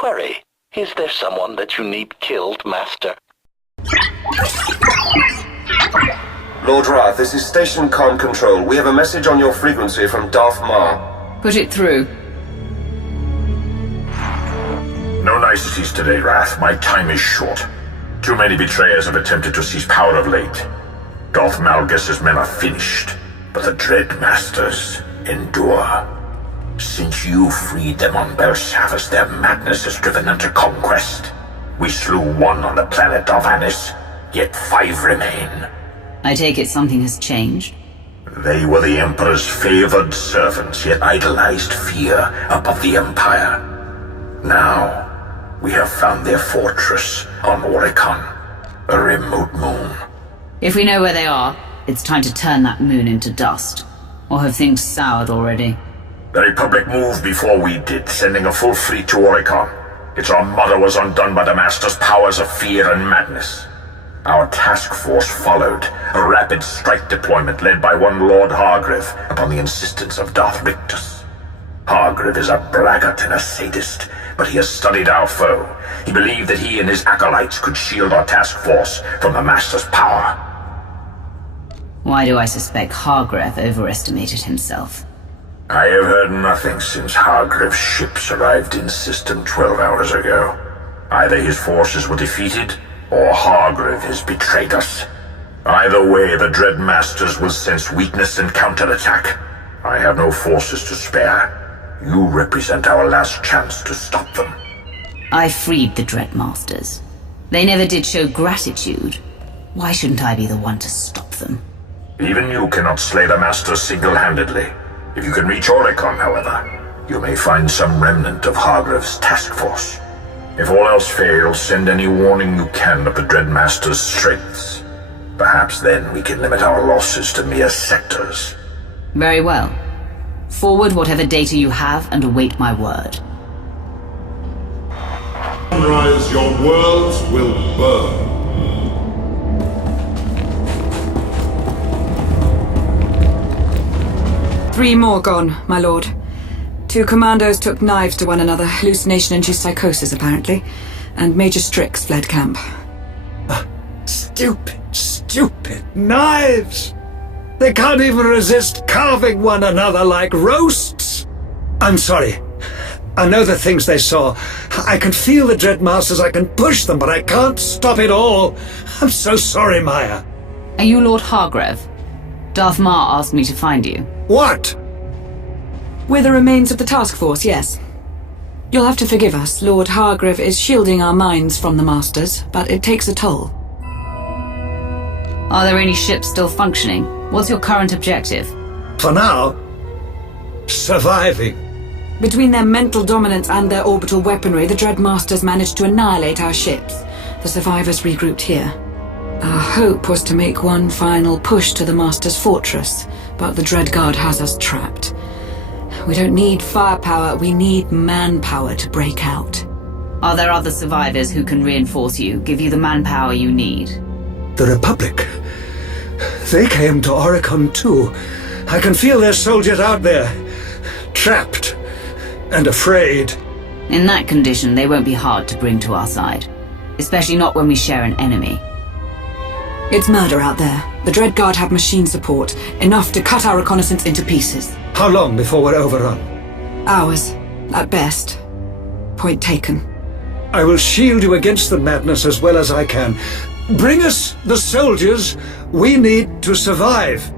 Query, is there someone that you need killed, Master? Lord Wrath, this is Station Comm Control. We have a message on your frequency from Darth Maul. Put it through. No niceties today, Wrath. My time is short. Too many betrayers have attempted to seize power of late. Darth Malgus' men are finished, but the Dread Masters endure. Since you freed them on Belshavis, their madness has driven them to conquest. We slew one on the planet Darvanis, yet 5 remain. I take it something has changed? They were the Emperor's favored servants, yet idolized fear above the Empire. Now, we have found their fortress on Oricon, a remote moon. If we know where they are, it's time to turn that moon into dust. Or have things soured already? The Republic moved before we did, sending a full fleet to Oricon. Its armada was undone by the Master's powers of fear and madness. Our task force followed, a rapid strike deployment led by one Lord Hargreave upon the insistence of Darth Rictus. Hargreave is a braggart and a sadist, but he has studied our foe. He believed that he and his acolytes could shield our task force from the Master's power. Why do I suspect Hargreave overestimated himself? I have heard nothing since Hargreave's ships arrived in System 12 hours ago. Either his forces were defeated, or Hargreave has betrayed us. Either way, the Dread Masters will sense weakness and counterattack. I have no forces to spare. You represent our last chance to stop them. I freed the Dread Masters. They never did show gratitude. Why shouldn't I be the one to stop them? Even you cannot slay the Masters single-handedly. If you can reach Oricon, however, you may find some remnant of Hargreave's task force. If all else fails, send any warning you can of the Dread Master's strengths. Perhaps then we can limit our losses to mere sectors. Very well. Forward whatever data you have and await my word. Sunrise, your worlds will burn. Three more gone, my lord. 2 commandos took knives to one another, hallucination-induced psychosis apparently, and Major Strix fled camp. Stupid knives! They can't even resist carving one another like roasts! I'm sorry. I know the things they saw. I can feel the Dread Masters, I can push them, but I can't stop it all. I'm so sorry, Maya. Are you Lord Hargreave? Darth Maul asked me to find you. What? We're the remains of the task force, yes. You'll have to forgive us. Lord Hargreave is shielding our minds from the Masters, but it takes a toll. Are there any ships still functioning? What's your current objective? For now, surviving. Between their mental dominance and their orbital weaponry, the Dread Masters managed to annihilate our ships. The survivors regrouped here. Our hope was to make one final push to the Master's fortress, but the Dread Guard has us trapped. We don't need firepower, we need manpower to break out. Are there other survivors who can reinforce you, give you the manpower you need? The Republic. They came to Oricon too. I can feel their soldiers out there, trapped and afraid. In that condition, they won't be hard to bring to our side. Especially not when we share an enemy. It's murder out there. The Dread Guard have machine support, enough to cut our reconnaissance into pieces. How long before we're overrun? Hours, at best. Point taken. I will shield you against the madness as well as I can. Bring us the soldiers we need to survive.